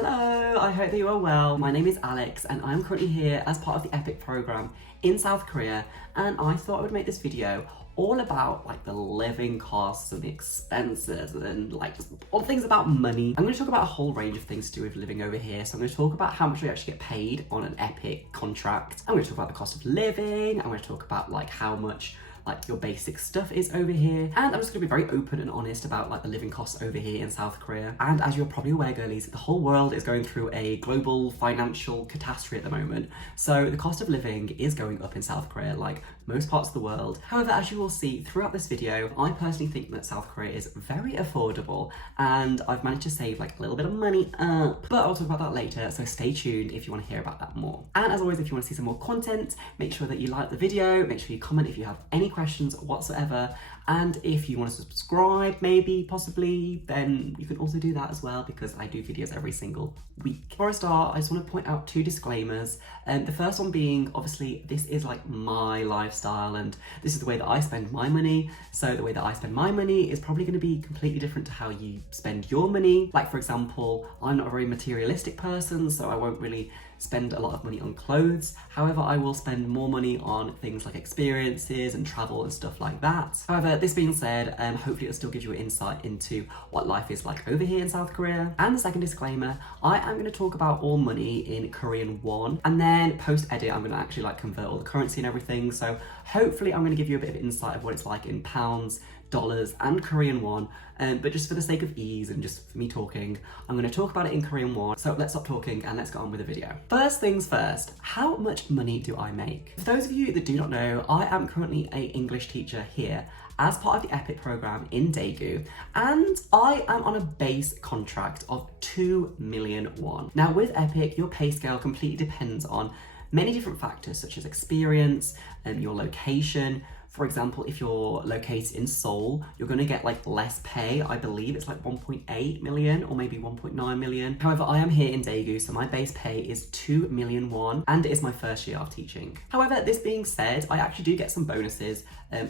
Hello, I hope that you are well. My name is Alex and I'm currently here as part of the EPIK program in South Korea, and I thought I would make this video all about like the living costs and the expenses and like just all things about money. I'm going to talk about a whole range of things to do with living over here. So I'm going to talk about how much we actually get paid on an EPIK contract. I'm going to talk about the cost of living. I'm going to talk about like how much like your basic stuff is over here, and I'm just going to be very open and honest about like the living costs over here in South Korea. And as you're probably aware, girlies, the whole world is going through a global financial catastrophe at the moment, so the cost of living is going up in South Korea like most parts of the world. However, as you will see throughout this video, I personally think that South Korea is very affordable and I've managed to save like a little bit of money up, but I'll talk about that later, so stay tuned if you want to hear about that more. And as always, if you want to see some more content, make sure that you like the video, make sure you comment if you have any questions whatsoever, and if you want to subscribe, maybe, possibly, then you can also do that as well, because I do videos every single week. Before I start, I just want to point out two disclaimers. The first one being, obviously, this is like my lifestyle and this is the way that I spend my money. So the way that I spend my money is probably going to be completely different to how you spend your money. Like, for example, I'm not a very materialistic person, so I won't really spend a lot of money on clothes. However, I will spend more money on things like experiences and travel and stuff like that. However, this being said, hopefully it'll still give you an insight into what life is like over here in South Korea. And the second disclaimer, I am going to talk about all money in Korean won, and then post-edit I'm going to actually like convert all the currency and everything. So hopefully I'm going to give you a bit of insight of what it's like in pounds, dollars and Korean won, but just for the sake of ease and just for me talking, I'm going to talk about it in Korean won. So let's stop talking and let's get on with the video. First things first, how much money do I make? For those of you that do not know, I am currently an English teacher here as part of the EPIK program in Daegu, and I am on a base contract of 2 million won. Now with EPIK, your pay scale completely depends on many different factors such as experience and your location. For example, if you're located in Seoul, you're going to get like less pay. I believe it's like 1.8 million or maybe 1.9 million. However, I am here in Daegu, so my base pay is 2 million won, and it is my first year of teaching. However, this being said, I actually do get some bonuses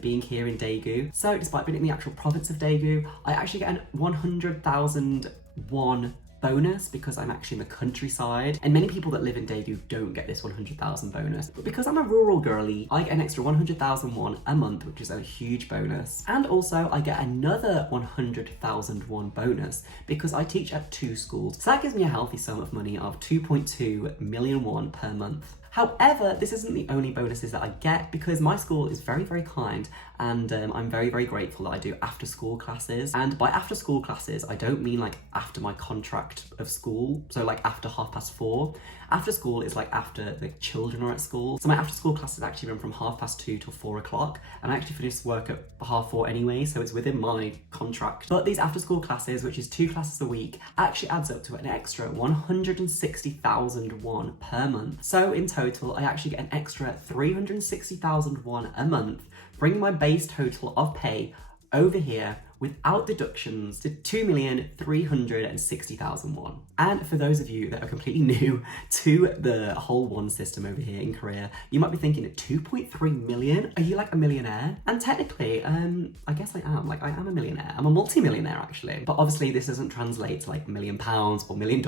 being here in Daegu. So despite being in the actual province of Daegu, I actually get an 100,000 won bonus because I'm actually in the countryside, and many people that live in Daegu don't get this 100,000 bonus. But because I'm a rural girly, I get an extra 100,000 won a month, which is a huge bonus. And also I get another 100,000 won bonus because I teach at 2 schools. So that gives me a healthy sum of money of 2.2 million won per month. However, this isn't the only bonuses that I get because my school is very, very kind, and I'm very, very grateful that I do after school classes. And by after school classes, I don't mean like after my contract of school, so like after 4:30. After school is like after the children are at school. So my after school classes actually run from 2:30 till 4 o'clock, and I actually finish work at 4:30 anyway, so it's within my contract. But these after school classes, which is 2 classes a week, actually adds up to an extra 160,000 won per month. So in total, I actually get an extra 360,000 won a month, bringing my base total of pay over here without deductions to 2,360,000 won. And for those of you that are completely new to the whole won system over here in Korea, you might be thinking, 2.3 million? Are you like a millionaire? And technically, I guess I am. Like, I am a millionaire. I'm a multi-millionaire actually. But obviously this doesn't translate to like £1 million or $1 million,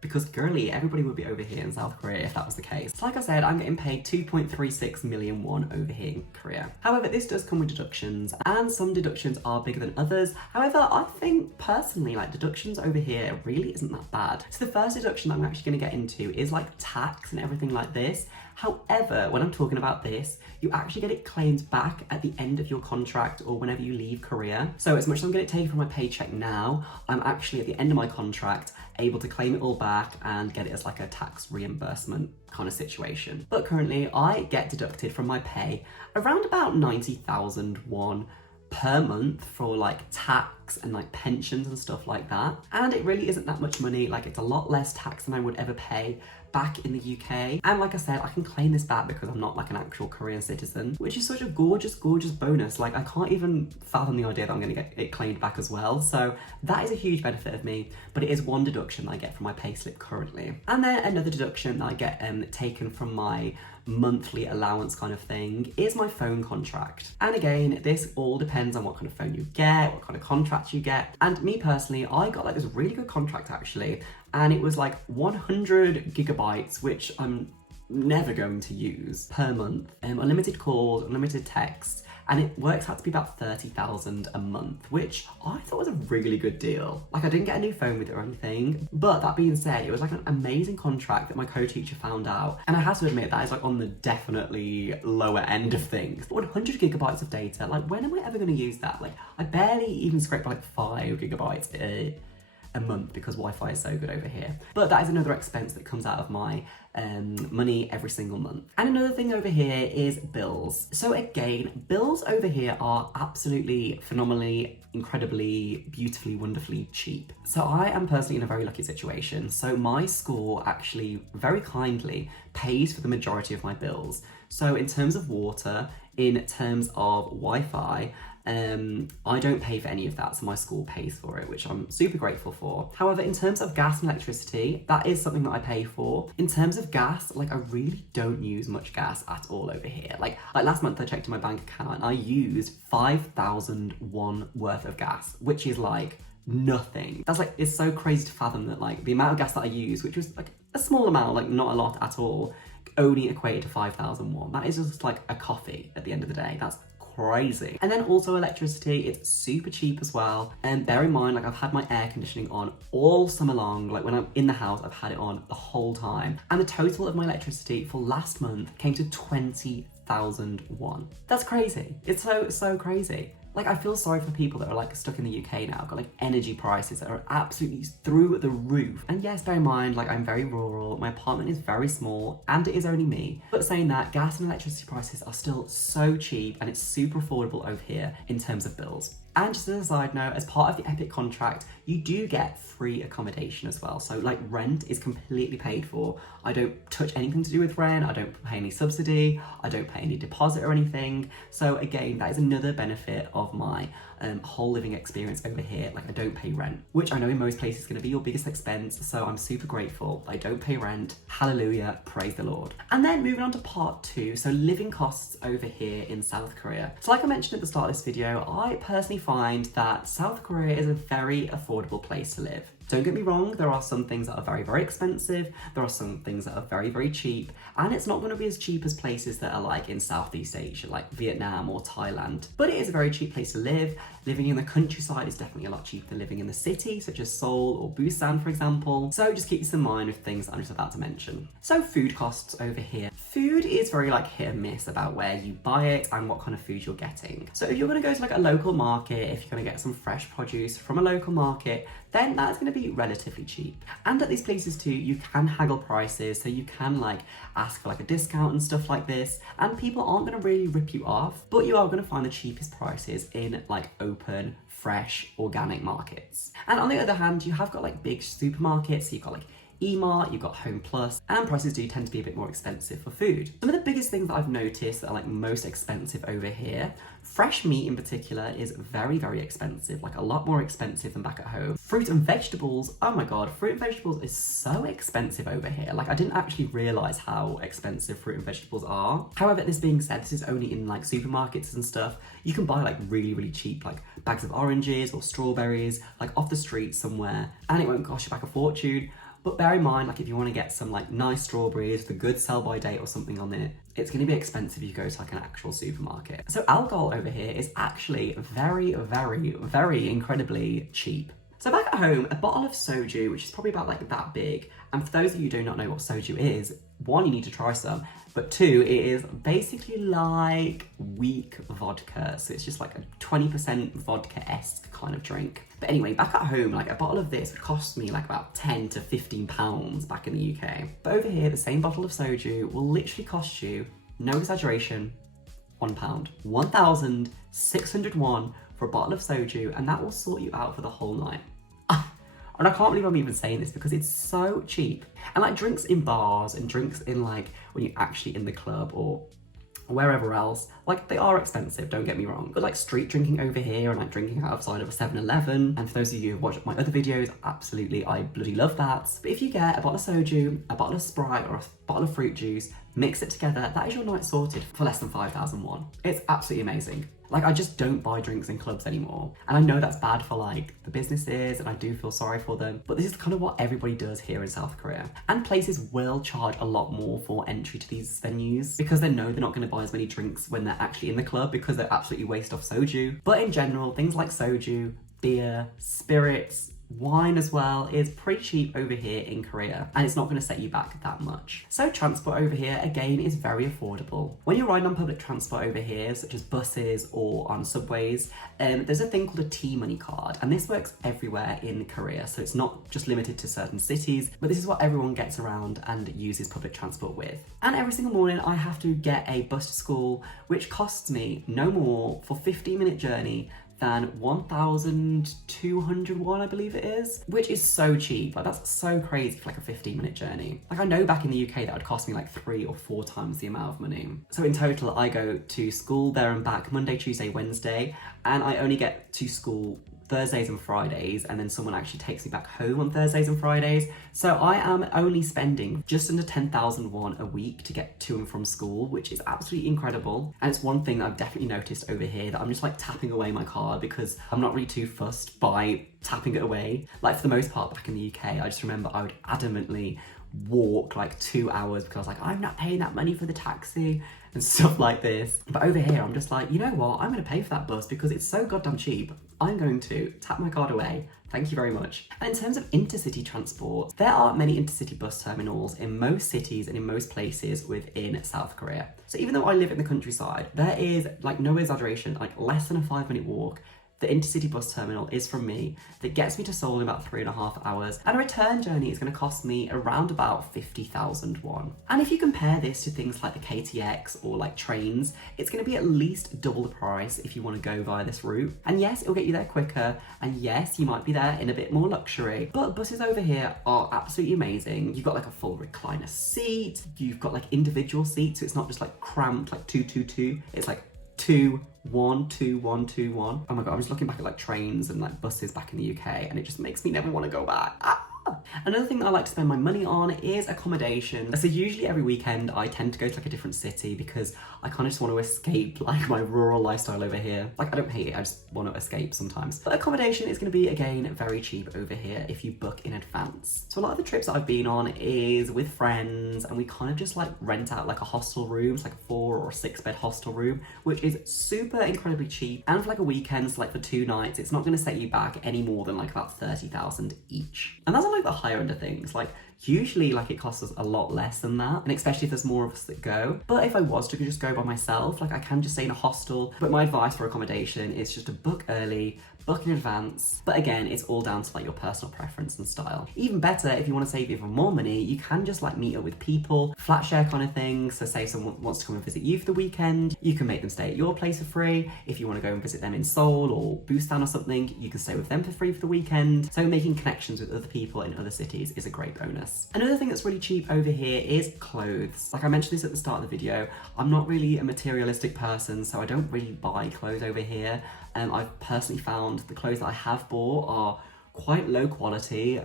because girly, everybody would be over here in South Korea if that was the case. So like I said, I'm getting paid 2.36 million won over here in Korea. However, this does come with deductions, and some deductions are bigger than others. However, I think personally, like, deductions over here really isn't that bad. So the first deduction that I'm actually going to get into is like tax and everything like this. However, when I'm talking about this, you actually get it claimed back at the end of your contract or whenever you leave Korea. So as much as I'm getting it taken from my paycheck now, I'm actually at the end of my contract able to claim it all back and get it as like a tax reimbursement kind of situation. But currently I get deducted from my pay around about 90,000 won per month for like tax and like pensions and stuff like that. And it really isn't that much money. Like, it's a lot less tax than I would ever pay back in the UK. And like I said, I can claim this back because I'm not like an actual Korean citizen, which is such a gorgeous, gorgeous bonus. Like, I can't even fathom the idea that I'm gonna get it claimed back as well. So that is a huge benefit of me, but it is one deduction that I get from my payslip currently. And then another deduction that I get taken from my monthly allowance kind of thing is my phone contract. And again, this all depends on what kind of phone you get, what kind of contract contracts you get. And me personally, I got like this really good contract actually, and it was like 100 gigabytes, which I'm never going to use per month. Unlimited calls, unlimited texts, and it works out to be about 30,000 a month, which I thought was a really good deal. Like, I didn't get a new phone with it or anything, but that being said, it was like an amazing contract that my co-teacher found out, and I have to admit that is like on the definitely lower end of things. But 100 gigabytes of data, like when am I ever going to use that? Like, I barely even scrape like 5 gigabytes a month because Wi-Fi is so good over here. But that is another expense that comes out of my money every single month. And another thing over here is bills. So again, bills over here are absolutely phenomenally, incredibly, beautifully, wonderfully cheap. So I am personally in a very lucky situation. So my school actually very kindly pays for the majority of my bills. So in terms of water, in terms of Wi-Fi, I don't pay for any of that, so my school pays for it, which I'm super grateful for. However, in terms of gas and electricity, that is something that I pay for. In terms of gas, like I really don't use much gas at all over here. Like last month I checked in my bank account and I used 5,001 worth of gas, which is like nothing. That's like, it's so crazy to fathom that like the amount of gas that I used, which was like a small amount, like not a lot at all, only equated to 5,001. That is just like a coffee at the end of the day. That's crazy. And then also electricity, it's super cheap as well. And bear in mind, like I've had my air conditioning on all summer long. Like when I'm in the house, I've had it on the whole time. And the total of my electricity for last month came to 20,001. That's crazy. It's so crazy. Like, I feel sorry for people that are like stuck in the UK now, got like energy prices that are absolutely through the roof. And yes, bear in mind, like I'm very rural, my apartment is very small, and it is only me. But saying that, gas and electricity prices are still so cheap and it's super affordable over here in terms of bills. And just as a side note, as part of the EPIK contract, you do get free accommodation as well. So like rent is completely paid for. I don't touch anything to do with rent. I don't pay any subsidy. I don't pay any deposit or anything. So again, that is another benefit of my whole living experience over here. Like I don't pay rent, which I know in most places is going to be your biggest expense. So I'm super grateful I don't pay rent. Hallelujah, praise the Lord. And then moving on to part 2. So living costs over here in South Korea. So like I mentioned at the start of this video, I personally find that South Korea is a very affordable place to live. Don't get me wrong, there are some things that are very, very expensive. There are some things that are very, very cheap. And it's not going to be as cheap as places that are like in Southeast Asia, like Vietnam or Thailand. But it is a very cheap place to live. Living in the countryside is definitely a lot cheaper than living in the city, such as Seoul or Busan, for example. So just keep this in mind with things that I'm just about to mention. So food costs over here. Food is very like hit and miss about where you buy it and what kind of food you're getting. So if you're going to go to like a local market, if you're going to get some fresh produce from a local market, then that's going to be relatively cheap. And at these places too, you can haggle prices, so you can like ask for like a discount and stuff like this, and people aren't going to really rip you off, but you are going to find the cheapest prices in like open, fresh, organic markets. And on the other hand, you have got like big supermarkets, so you've got like E-Mart, you've got Home Plus, and prices do tend to be a bit more expensive for food. Some of the biggest things that I've noticed that are like most expensive over here, fresh meat in particular is very, very expensive, like a lot more expensive than back at home. Fruit and vegetables, oh my god, fruit and vegetables is so expensive over here. Like I didn't actually realise how expensive fruit and vegetables are. However, this being said, this is only in like supermarkets and stuff. You can buy like really, really cheap like bags of oranges or strawberries like off the street somewhere, and it won't cost you back a fortune. But bear in mind, like if you want to get some like nice strawberries with a good sell-by date or something on it, it's going to be expensive if you go to like an actual supermarket. So alcohol over here is actually very, very, very incredibly cheap. So back at home, a bottle of soju, which is probably about like that big, and for those of you who do not know what soju is, 1, you need to try some, but 2, it is basically like weak vodka. So it's just like a 20% vodka-esque kind of drink. But anyway, back at home, like a bottle of this cost me like about 10 to 15 pounds back in the UK. But over here, the same bottle of soju will literally cost you, no exaggeration, £1. 1,601 for a bottle of soju, and that will sort you out for the whole night. And I can't believe I'm even saying this because it's so cheap. And like drinks in bars and drinks in like when you're actually in the club or wherever else, like they are expensive, don't get me wrong. But like street drinking over here and like drinking outside of a 7-Eleven, and for those of you who've watched my other videos, absolutely, I bloody love that. But if you get a bottle of soju, a bottle of Sprite or a bottle of fruit juice, mix it together, that is your night sorted for less than 5,001. It's absolutely amazing. Like, I just don't buy drinks in clubs anymore. And I know that's bad for like the businesses, and I do feel sorry for them, but this is kind of what everybody does here in South Korea. And places will charge a lot more for entry to these venues because they know they're not going to buy as many drinks when they're actually in the club because they're absolutely waste off soju. But in general, things like soju, beer, spirits, wine as well is pretty cheap over here in Korea, and it's not going to set you back that much. So transport over here again is very affordable. When you're riding on public transport over here, such as buses or on subways, there's a thing called a T-money card, and this works everywhere in Korea, so it's not just limited to certain cities, but this is what everyone gets around and uses public transport with. And every single morning I have to get a bus to school, which costs me no more for 15-minute journey than 1,200 won, I believe it is, which is so cheap. Like, that's so crazy for like a 15-minute journey. Like, I know back in the UK that would cost me like 3 or 4 times the amount of money. So in total, I go to school there and back Monday, Tuesday, Wednesday, and I only get to school Thursdays and Fridays, and then someone actually takes me back home on Thursdays and Fridays. So I am only spending just under 10,000 won a week to get to and from school, which is absolutely incredible. And it's one thing that I've definitely noticed over here, that I'm just like tapping away my card because I'm not really too fussed by tapping it away. Like, for the most part back in the UK, I just remember I would adamantly walk like 2 hours because I was like, I'm not paying that money for the taxi and stuff like this. But over here, I'm just like, you know what? I'm going to pay for that bus because it's so goddamn cheap. I'm going to tap my card away. Thank you very much. And in terms of intercity transport, there are many intercity bus terminals in most cities and in most places within South Korea. So even though I live in the countryside, there is, like, no exaggeration, like less than a 5-minute walk, the intercity bus terminal is from me, that gets me to Seoul in about 3.5 hours, and a return journey is going to cost me around about 50,000 won. And if you compare this to things like the KTX or like trains, it's going to be at least double the price if you want to go via this route. And yes, it'll get you there quicker, and yes, you might be there in a bit more luxury, but buses over here are absolutely amazing. You've got like a full recliner seat, you've got like individual seats, so it's not just like cramped like 2-2-2, it's like 2-1-2-1-2-1. Oh my god, I'm just looking back at like trains and like buses back in the UK, and it just makes me never want to go back. Another thing that I like to spend my money on is accommodation. So usually every weekend I tend to go to like a different city because I kind of just want to escape like my rural lifestyle over here. Like, I don't hate it, I just want to escape sometimes. But accommodation is going to be, again, very cheap over here if you book in advance. So a lot of the trips that I've been on is with friends, and we kind of just like rent out like a hostel room. It's like a 4 or 6 bed hostel room, which is super incredibly cheap. And for like a weekend, so like for 2 nights, it's not going to set you back any more than like about 30,000 each. And that's on like the higher end of things. Like, usually like it costs us a lot less than that, and especially if there's more of us that go. But if I was to just go by myself, like, I can just stay in a hostel. But my advice for accommodation is just to book early, book in advance. But again, it's all down to like your personal preference and style. Even better, if you want to save even more money, you can just like meet up with people, flat share kind of thing. So say someone wants to come and visit you for the weekend, you can make them stay at your place for free. If you want to go and visit them in Seoul or Busan or something, you can stay with them for free for the weekend. So making connections with other people in other cities is a great bonus. Another thing that's really cheap over here is clothes. Like I mentioned this at the start of the video, I'm not really a materialistic person, so I don't really buy clothes over here. I've personally found the clothes that I have bought are quite low quality.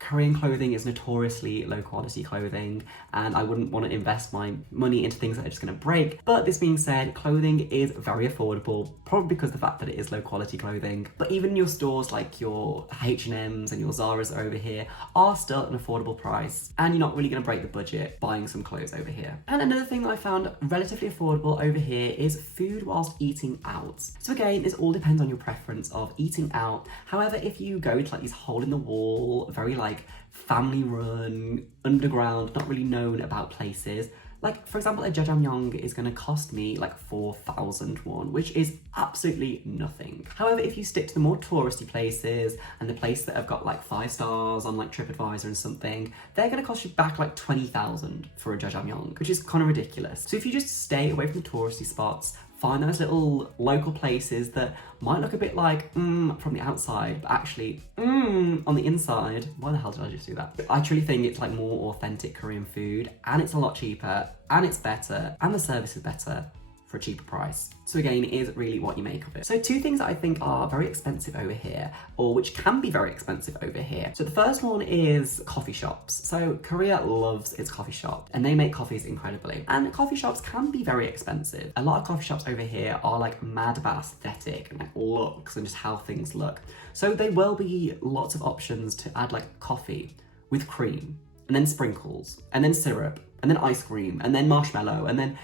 Korean clothing is notoriously low quality clothing, and I wouldn't want to invest my money into things that are just going to break. But this being said, clothing is very affordable, probably because of the fact that it is low quality clothing. But even your stores like your H&Ms and your Zara's over here are still an affordable price, and you're not really going to break the budget buying some clothes over here. And another thing that I found relatively affordable over here is food whilst eating out. So again, this all depends on your preference of eating out. However, if you go to like these hole in the wall, very like family run, underground, not really known about places, like for example a jjajangmyeon is going to cost me like 4,000 won, which is absolutely nothing. However, if you stick to the more touristy places and the places that have got like 5 stars on like TripAdvisor and something, they're going to cost you back like 20,000 for a jjajangmyeon, which is kind of ridiculous. So if you just stay away from the touristy spots, find those little local places that might look a bit like from the outside, but actually on the inside. Why the hell did I just do that? I truly think it's like more authentic Korean food, and it's a lot cheaper, and it's better, and the service is better. for a cheaper price. So again, it is really what you make of it. So two things that I think are very expensive over here, or which can be very expensive over here. So the first one is coffee shops. So Korea loves its coffee shop and they make coffees incredibly. And coffee shops can be very expensive. A lot of coffee shops over here are like mad about aesthetic and like looks and just how things look. So there will be lots of options to add like coffee with cream and then sprinkles and then syrup and then ice cream and then marshmallow and then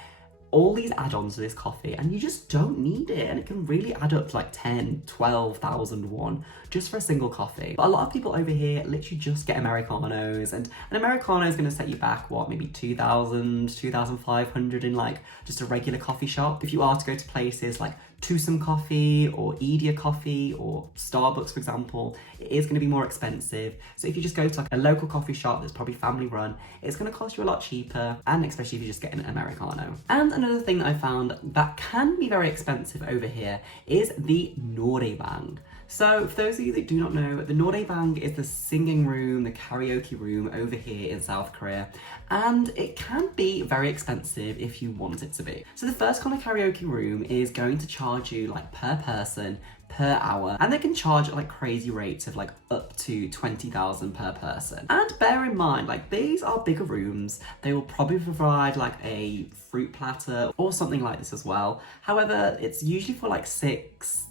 all these add-ons to this coffee, and you just don't need it, and it can really add up to like 10, 12,000 won just for a single coffee. But a lot of people over here literally just get Americanos, and an Americano is going to set you back, what, maybe 2,000, 2,500 in like just a regular coffee shop. If you are to go to places like Tusum Coffee or Edia Coffee or Starbucks, for example, it is going to be more expensive. So if you just go to like a local coffee shop that's probably family run, it's going to cost you a lot cheaper, and especially if you just get an Americano. And another thing that I found that can be very expensive over here is the noraebang. So for those of you that do not know, the noraebang is the singing room, the karaoke room over here in South Korea, and it can be very expensive if you want it to be. So the first kind of karaoke room is going to charge you like per person, per hour, and they can charge at like crazy rates of like up to 20,000 per person. And bear in mind, like these are bigger rooms. They will probably provide like a fruit platter or something like this as well. However, it's usually for like 6+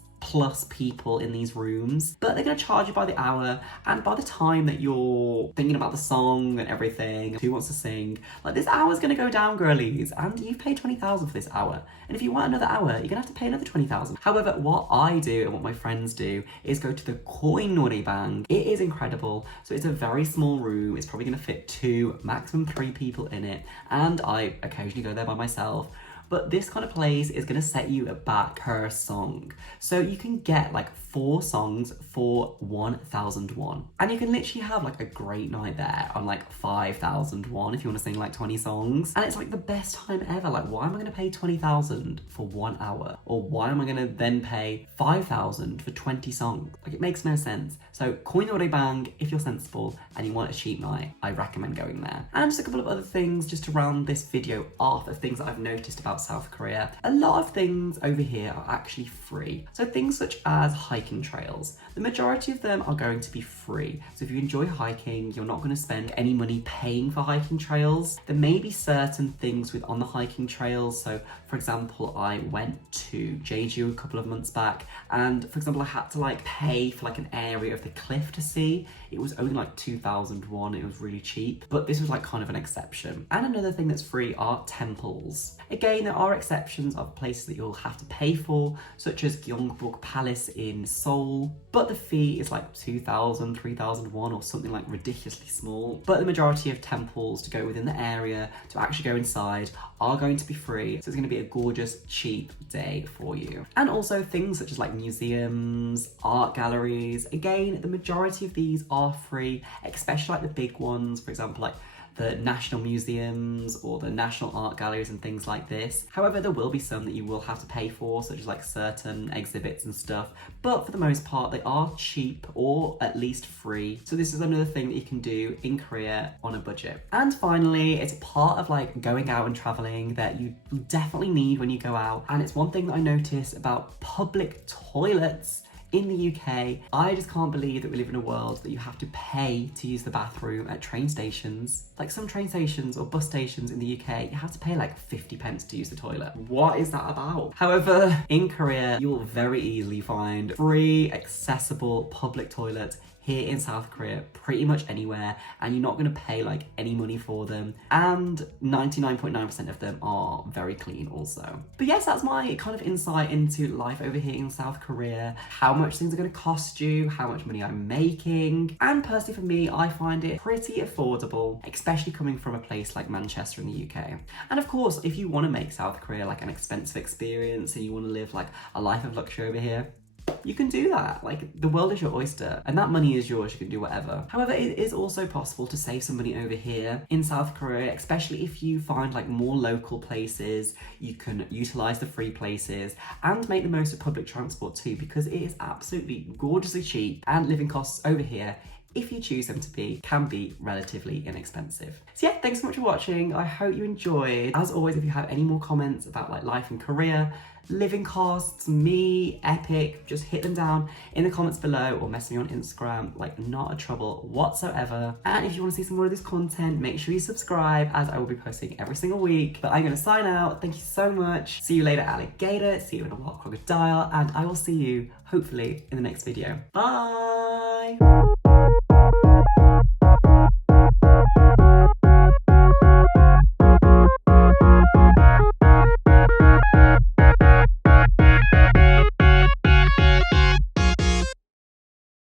people in these rooms, but they're going to charge you by the hour, and by the time that you're thinking about the song and everything, who wants to sing, like this hour's going to go down, girlies, and you've paid 20,000 for this hour, and if you want another hour, you're going to have to pay another 20,000. However, what I do and what my friends do is go to the coin noraebang. It is incredible. So it's a very small room. It's probably going to fit 2, maximum 3 people in it, and I occasionally go there by myself. But this kind of place is going to set you back per song. So you can get like 4 songs for 1,000 won. And you can literally have like a great night there on like 5,000 won if you want to sing like 20 songs. And it's like the best time ever. Like, why am I going to pay 20,000 for 1 hour? Or why am I going to then pay 5,000 for 20 songs? Like, it makes no sense. So Koin Noraebang, if you're sensible and you want a cheap night, I recommend going there. And just a couple of other things just to round this video off of things that I've noticed about South Korea. A lot of things over here are actually free. So things such as hiking trails. The majority of them are going to be free. So if you enjoy hiking, you're not going to spend any money paying for hiking trails. There may be certain things on the hiking trails. So for example, I went to Daegu a couple of months back, and for example, I had to like pay for like an area of the cliff to see. It was only like 2,000 won. It was really cheap, but this was like kind of an exception. And another thing that's free are temples. Again, there are exceptions of places that you'll have to pay for, such as Gyeongbok Palace in Seoul, but the fee is like 2,000, 3,000 won or something like ridiculously small. But the majority of temples to go within the area, to actually go inside, are going to be free. So it's going to be a gorgeous, cheap day for you. And also things such as like museums, art galleries. Again, the majority of these are free, especially like the big ones, for example, like the national museums or the national art galleries and things like this. However, there will be some that you will have to pay for, such as like certain exhibits and stuff, but for the most part they are cheap or at least free. So this is another thing that you can do in Korea on a budget. And finally, it's a part of like going out and traveling that you definitely need when you go out, and it's one thing that I notice about public toilets in the UK. I just can't believe that we live in a world that you have to pay to use the bathroom at train stations. Like some train stations or bus stations in the UK, you have to pay like 50 pence to use the toilet. What is that about? However, in Korea, you will very easily find free, accessible public toilets here in South Korea, pretty much anywhere, and you're not going to pay like any money for them, and 99.9% of them are very clean also. But yes, that's my kind of insight into life over here in South Korea, how much things are going to cost you, how much money I'm making, and personally for me, I find it pretty affordable, especially coming from a place like Manchester in the UK. And of course, if you want to make South Korea like an expensive experience and you want to live like a life of luxury over here, you can do that. Like, the world is your oyster and that money is yours. You can do whatever. However, it is also possible to save some money over here in South Korea, especially if you find like more local places. You can utilize the free places and make the most of public transport too, because it is absolutely gorgeously cheap, and living costs over here if you choose them to be, can be relatively inexpensive. So yeah, thanks so much for watching. I hope you enjoyed. As always, if you have any more comments about like life in Korea, living costs, me, EPIK, just hit them down in the comments below or message me on Instagram, like not a trouble whatsoever. And if you want to see some more of this content, make sure you subscribe as I will be posting every single week. But I'm gonna sign out. Thank you so much. See you later, alligator. See you in a wild crocodile. And I will see you hopefully in the next video. Bye.